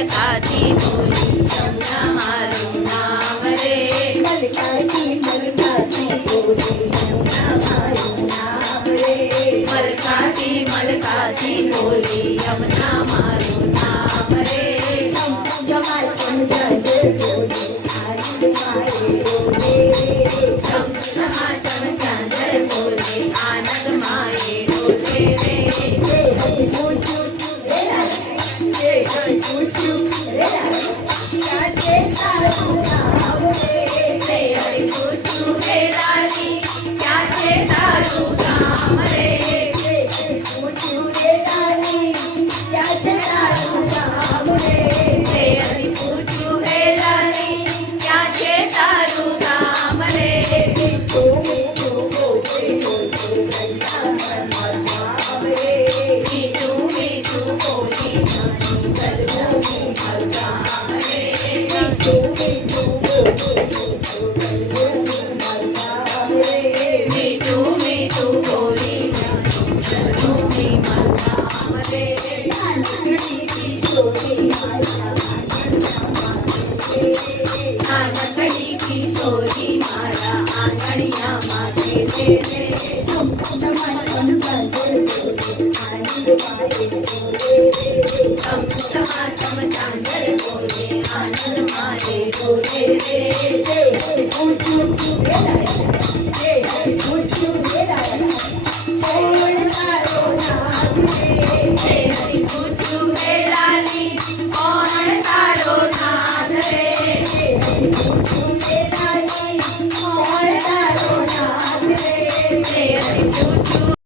મલકાતી બોલી યમુના મારું નામ રે મલકાતી બોલી યમુના મારું નામ રે મલકાતી બોલી યમુના મારું નામ રે જમા ચમચા બોલી આનંદ મારે રોલે જમા ચમચાંદર બોલે આનંદ માએ ડોલે રે પૂછ્યું રે પૂછ્યું રે સાચે તારું નામ રે સે હરિ પૂછ્યું હે લાલી ક્યાં છે તારું ગામ રે પૂછ્યું રે લાલી ક્યાં છે તારું નામ રે સે હરિ પૂછ્યું હે લાલી ક્યાં છે તારું ગામ રે મીઠું મીઠું બોલે બોલશે જલ્લા મનમાં રે મીઠું મીઠું બોલી નાની જલમોની મલકામ રે મીઠું મીઠું બોલે બોલશે મનમાં રે મીઠું મીઠું બોલી નાની જલમોની મલકામ રે નાનકડી કિશોરી મારા નાનકડી કિશોરી મારા આંગણિયામાં ખેલે રે ચમચમા ચમચાંદર બોલે આનંદ મારે ડોલે રે પૂછ્યું તારો નામ સે હરિ પૂછ્યું હે